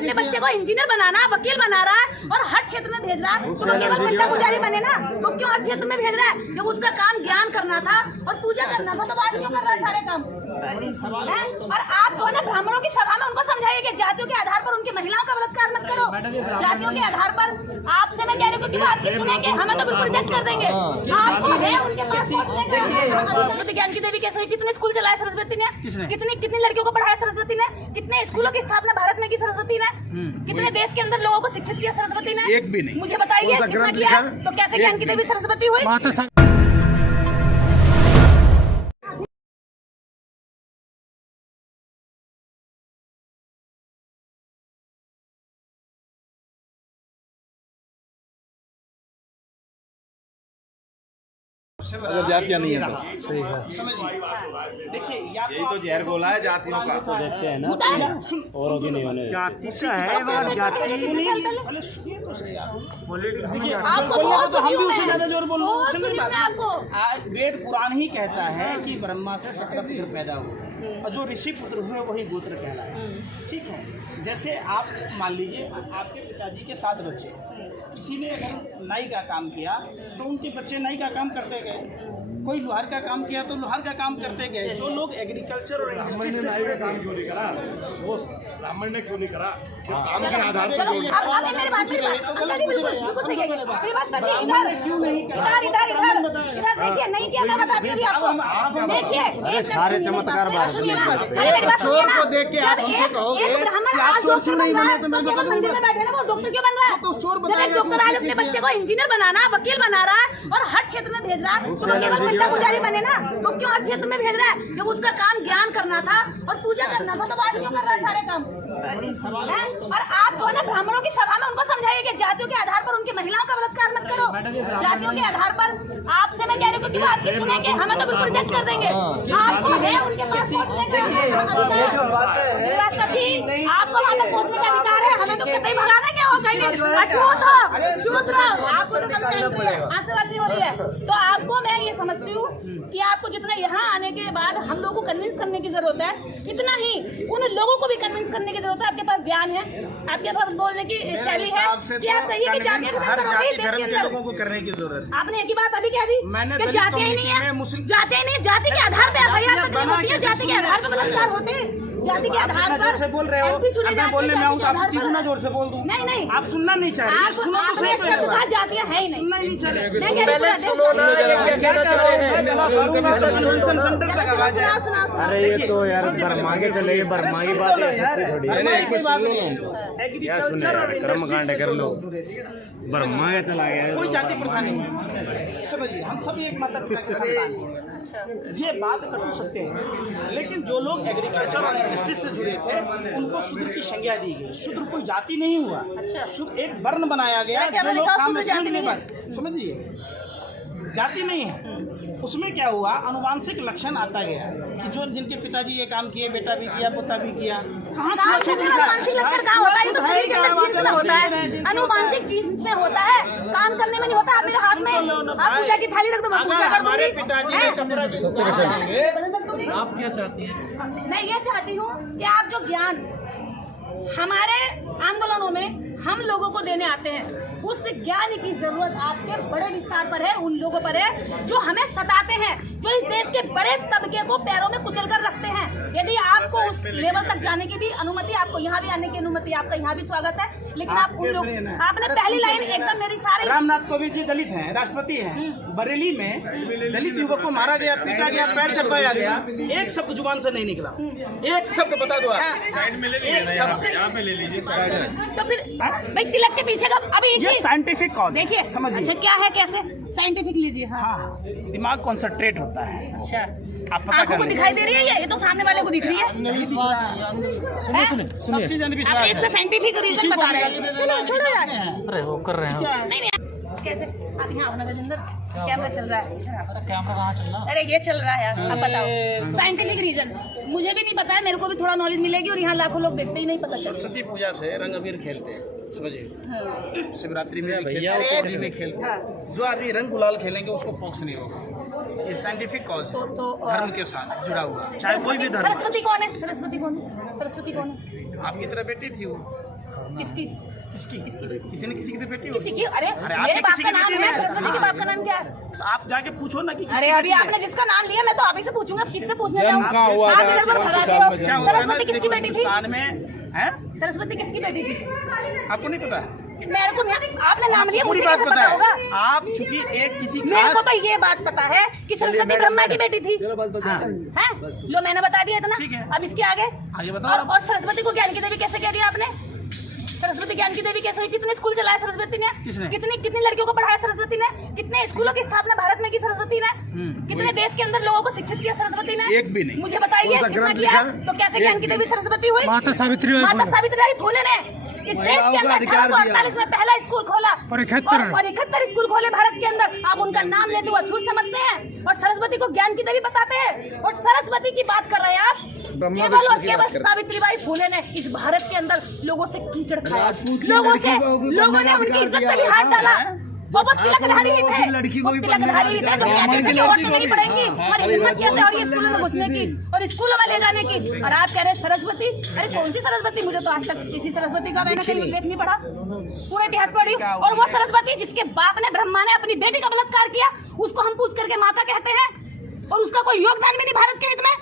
अपने बच्चे को इंजीनियर बनाना, वकील बना रहा है और हर क्षेत्र में भेज रहा है, तो केवल बंटा पुजारी बने ना, वो क्यों हर क्षेत्र में भेज रहा है? जब उसका काम ज्ञान करना था और पूजा करना था, तो आज क्यों कर रहा है सारे काम? और आप जो है ना ब्राह्मणों की सभा में उनको समझाइए कि जातियों के आधार पर उनकी महिलाओं का बलात्कार मत करो। जातियों के आधार पर आपसे मैं कह रही हूँ कि आपकी सुनेंगे, हमें तो बिल्कुल रिजेक्ट कर देंगे। आपको है उनके पास सरस्वती ज्ञान की देवी कैसे? कितने स्कूल चलाए सरस्वती ने? कितनी लड़कियों को पढ़ाया सरस्वती ने? कितने स्कूलों की स्थापना भारत में की सरस्वती ने? कितने देश के अंदर लोगों को शिक्षित किया सरस्वती ने? एक भी नहीं। मुझे बताइए कितना किया? तो कैसे ज्ञान की देवी सरस्वती हुई? जातियाँ नहीं है तो सही है। देखिए यही तो जहर बोला है जातियों का। तो देखते हैं ना औरों की नहीं होने जाति से है और जाति पहले सुनिए तो सही आप हम भी उससे ज्यादा जोर बोल रहे हैं। वेद पुराण ही कहता है कि ब्रह्मा से 17 पुत्र पैदा हुए और जो ऋषि पुत्र हुए वही गोत्र कहलाए। ठीक है, जैसे आप मान लीजिए आपके पिताजी के 7 बच्चे, किसी ने अगर नाई का काम किया तो उनके बच्चे नाई का काम करते गए, कोई लोहार का काम किया तो लोहार का काम करते गए। जो लोग एग्रीकल्चर और इंडस्ट्री से जुड़े थे, क्यों नहीं करा वो ब्राह्मण ने क्यों नहीं करा? काम के आधार पर अभी मेरी बात अंकल जी बिल्कुल सही है। श्रीवास्तव जी इधर देखिए, नहीं किया मैं बताती हूँ आपको। देखिए सारे चमत्कार चोर को देख के आप हमसे कहोगे कि आप चोर क्यों नहीं बने, तो मैं केवल मंदिर में बैठे ना वो डॉक्टर क्यों बन रहा है? तो चोर जब एक डॉक्टर आज अपने बच्चे को इंजीनियर बनाना, वकील बना रहा है और हर क्षेत्र में भेज रहा है, तो केवल बंटा पुजारी बने ना, वो क्यों हर क्षेत्र में भेज रहा है? जब उसका काम ज्ञान करना था और पूजा करना था, तो आज क्यों कर रहा है सारे काम? और आप जो है ना ब्राह्मणों की सभा में उनको समझाइए कि जातियों के आधार पर उनकी महिलाओं का बलात्कार मत करो। जातियों के आधार पर आपसे मैं कह रही हूँ कि आपकी सुनेंगे, हमें तो बिल्कुल रिजेक्ट कर देंगे। आपको है उनके पास आपको वहाँ तक पहुँचने का अधिकार है, हमें तो कहीं भगा देंगे हो जाएंगे। आपसे बात नहीं हो रही है। तो आपको मैं ये समझती हूँ कि आपको जितना यहाँ आने के बाद हम लोगों को कन्विंस करने की जरूरत है, इतना ही उन लोगों को भी कन्विंस करने की जरूरत है। आपके पास ज्ञान है, आपके पास बोलने की शैली है कि आप कहिए कि जातियाँ खत्म करो। लोगों को करने की जरूरत। आपने एक ही बात अभी कह दी कि जातियाँ ही नहीं है, जातियाँ नहीं, जाति के आधार पे FIR तक नहीं होती है, जाति के आधार पर बलात्कार होते हैं। जाति के आधार पर से बोल रहे हो, मैं बोलने में आऊँ तो आप कितना जोर से बोल दूं? नहीं, आप सुनना नहीं चाह रहे। सुनो तो सही पहले बात। जातियाँ है ही नहीं, सुनना ही नहीं चाह रहे। पहले सुनो ना, अरे ये तो यार बर्मा के चले, ये बर्मा की बात है कोई बात नहीं। क्या सुने कर्म कांड कर लो, बर्मा के चला गया। कोई जाति प्रथा नहीं है, समझिए हम सभी एक माता पिता के संतान हैं। ये बात कटू सकते हैं, लेकिन जो लोग एग्रीकल्चर और इंडस्ट्री से जुड़े थे उनको शूद्र की संज्ञा दी गई। शूद्र कोई जाति नहीं हुआ, शूद्र एक वर्ण बनाया गया। जो लोग काम में समझिए जाति नहीं है। उसमें क्या हुआ, अनुवांशिक लक्षण आता गया कि जो जिनके पिताजी ये काम किए, बेटा भी किया, पोता भी किया। कहाँ अनुवांशिक लक्षण कहाँ होता है? तो शरीर के अंदर जीन्स में होता है, अनुवांशिक जीन्स में होता है, काम करने में नहीं होता। आप मेरे हाथ में आप पूजा की थाली रख दो, मैं पूजा कर दूंगी। आप क्या चाहती हैं? मैं ये चाहती हूँ कि आप जो ज्ञान हमारे आंदोलनों में हम लोगों को देने आते हैं, उस ज्ञान की जरूरत आपके बड़े विस्तार पर है, उन लोगों पर है जो हमें सताते हैं, जो इस देश के बड़े तबके को पैरों में कुचल कर रखते हैं। यदि आपको उस लेवल तक जाने की भी अनुमति, आपको यहाँ भी आने की अनुमति, आपका यहाँ भी स्वागत है, लेकिन आप उन लोग, आपने पहली लाइन एकदम मेरी सारी। रामनाथ कोविंद जी दलित हैं, राष्ट्रपति हैं। बरेली में दलित युवक को मारा गया, पीटा गया, पैर चटकाया गया, एक शब्द जुबान से नहीं निकला। एक शब्द बता दो आप, एक शब्द ले लीजिए। तो फिर भाई तिलक के पीछे का अभी ये साइंटिफिक कॉज देखिए, समझिए। अच्छा क्या है, कैसे साइंटिफिक लीजिए। हाँ, दिमाग कॉन्सेंट्रेट होता है। अच्छा, आप पता आंखों को दिखाई दे रही है, ये तो सामने वाले को दिख रही है। सुनिए अब इसका साइंटिफिक रीजन बता रहे हैं। चलो छोड़ो यार, अरे वो कर रहे हैं। नहीं कैसे आप यहाँ अपना गजेंद्र कैमरा चल रहा है। कैमरा कहाँ चल रहा? अरे ये चल रहा है यार, अब बताओ साइंटिफिक रीजन। मुझे भी नहीं पता है, मेरे को भी थोड़ा नॉलेज मिलेगी, और यहाँ लाखों लोग देखते ही नहीं पता चल। सरस्वती पूजा से रंग अबीर खेलते हैं, समझिए। शिवरात्रि में भैया में खेलते हैं। जो आदमी रंग गुलाल खेलेंगे उसको पोक्स नहीं होगा। ये साइंटिफिक कॉज है, धर्म के साथ जुड़ा हुआ, चाहे कोई भी धर्म। सरस्वती कौन है? सरस्वती कौन है? सरस्वती कौन है? आपकी तरह बेटी थी वो। किसकी? किसी ने किसी की बेटी हो? किसी की? अरे आपने मेरे बाप किसी का की नाम बेटी है, नहीं है? सरस्वती के बाप का नाम क्या है? तो आप जाके पूछो ना कि अरे अभी आपने जिसका नाम लिया मैं तो आप ही से पूछूंगा, किससे पूछने जन्म जाऊँ? कहाँ हुआ आप था? इधर उधर कौन से भगाते साल हो। में क्या हुआ है ना, सरस्वती किसकी बेटी थी? हिंदुस्तान में है, सरस्वती किसकी बेटी थी? आपको नहीं पता? मेरे को नहीं, आपने नाम लिया, पूरी मुझे बात कैसे पता पता होगा? है। आप चूंकि एक किसी मेरे को खास तो ये बात पता है कि सरस्वती ब्रह्मा की बेटी थी। हैं? लो मैंने बता दिया इतना। ठीक है। अब इसके आगे आगे बताओ। और सरस्वती को ज्ञान की देवी कैसे कह दिया आपने? सरस्वती ज्ञान की देवी कैसे हुई? कितने स्कूल चलाए सरस्वती ने? किसने? कितनी लड़कियों को पढ़ाया सरस्वती ने? कितने स्कूलों की स्थापना भारत में की सरस्वती ने? कितने देश के अंदर लोगों को शिक्षित किया सरस्वती ने? एक भी नहीं। मुझे बताइए कौन सा कितना ग्रंथ किया? लिखा? तो कैसे ज्ञान की देवी सरस्वती हुई? माता सावित्रीबाई फुले ने इस देश के अंदर 1848 में पहला स्कूल खोला और 71 और 71 स्कूल खोले भारत के अंदर। आप उनका नाम लेते हुए अछूत समझते हैं और सरस्वती को ज्ञान की देवी बताते हैं और सरस्वती की बात कर रहे हैं आप। केवल और केवल सावित्रीबाई फुले ने इस भारत के अंदर लोगों से कीचड़ खाया, लोगों ने उनकी इज्जत पे भी हाथ डाला। वो तिलकधारी ही थे, वो तिलकधारी ही थे जो कहते थे कि औरतें नहीं पढ़ेंगी। हमारी हिम्मत कैसे और ये स्कूलों में घुसने की और स्कूलों में ले जाने की। और आप कह रहे हैं सरस्वती? अरे कौन सी सरस्वती? मुझे तो आज तक किसी सरस्वती का मैंने कहीं उल्लेख नहीं पढ़ा। पूरा इतिहास पढ़ी। और वो सरस्वती जिसके बाप ने ब्रह्मा ने अपनी बेटी का बलात्कार किया, उसको हम पूछ करके माता कहते हैं और उसका कोई योगदान भी नहीं भारत के हित में।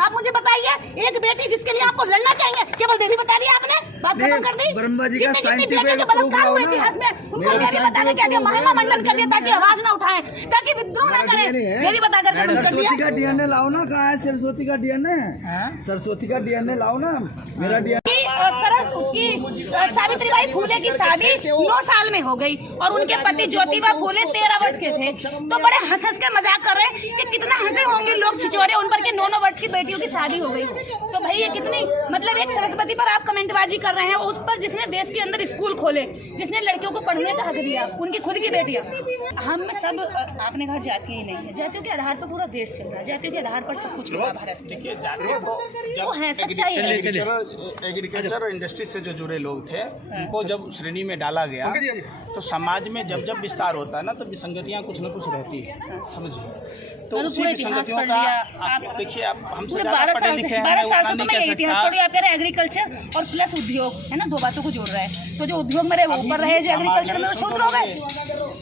आप मुझे बताइए, एक बेटी जिसके लिए आपको लड़ना चाहिए, केवल देवी बता दी आपने, बात खत्म कर दी। ब्रह्मा जी का जितनी बेटियों के बलात्कार हुए इतिहास में, उनको देवी बता के क्या दिया? महिमा मंडन कर दिया ताकि आवाज ना उठाए, ताकि विद्रोह ना करें। देवी बता करके बंद कर दिया। सरस्वती का डीएनए लाओ ना, कहाँ है सरस्वती का डीएनए? सरस्वती का डीएनए लाओ ना, मेरा डीएनए। उसकी सावित्रीबाई फुले की शादी 9 साल में हो गई और उनके पति ज्योतिबा फुले 13 वर्ष के थे। तो बड़े हंस हंस के मजाक कर रहे कि कितना हंसे होंगे लोग छिचोरे उन पर के 9 वर्ष की बेटियों की शादी हो गई। तो भाई ये कितनी, मतलब एक सरस्वती पर आप कमेंटबाजी कर रहे हैं, उस पर जिसने देश के अंदर स्कूल खोले, जिसने लड़कियों को पढ़ने का हक दिया, उनकी खुद की बेटियां। हम सब आपने कहा जातीय ही नहीं है, जातियों के आधार पर पूरा देश चल रहा है, जातियों के आधार पर सब कुछ होगा भारत में। वो है सच्चाई है। एग्रीकल्चर और इंडस्ट्री से जो जुड़े लोग थे उनको जब श्रेणी में डाला गया तो समाज में जब जब विस्तार होता है ना तो विसंगतियां कुछ न कुछ रहती है, समझिए। तो उसी विसंगतियों का आप देखिए, आप हमसे पूरे ज़्यादा 12 पढ़े साल लिखे से हैं, 12 मैं साल उतना से तो नहीं मैं कह ये इतिहास सकता। पढ़ी। आप कह रहे हैं एग्रीकल्चर और प्लस उद्योग है ना, 2 बातों को जोड़ रहे हैं। तो जो उद्योग में रहे वो ऊपर रहे, जो एग्रीकल्चर में वो शूद्र हो गए।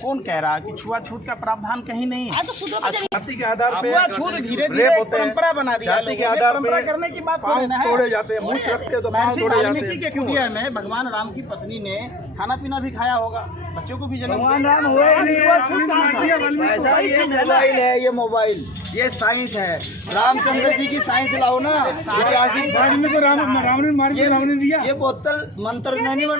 कौन कह रहा कि छुआछूत का प्रावधान कहीं नहीं है? आज तो शूद्रों को जमीन जाति के आधार पे छुआछूत धीरे धीरे रेप एक होते हैं। परंपरा बना दिया जाति के लोगों ने। आधार परंपरा पे करने की बात पाँव थोड़ी ना है। तोड़े जाते हैं, मूछ रखते हैं तो पाँव महर्षि तोड़े जाते वाल्मीकि हैं। के क्यों? कुटिया में भगवान राम की पत्नी ने खाना पीना भी खाया होगा, बच्चों को भी जन्म भगवान राम हुए ही नहीं। ऐसा ये मोबाइल है, ये मोबाइल, ये साइंस है। रामचंद्र जी की साइंस लाओ ना, ऐतिहासिक। रावण ने मार के रावण ने दिया। ये बोतल मंत्र नहीं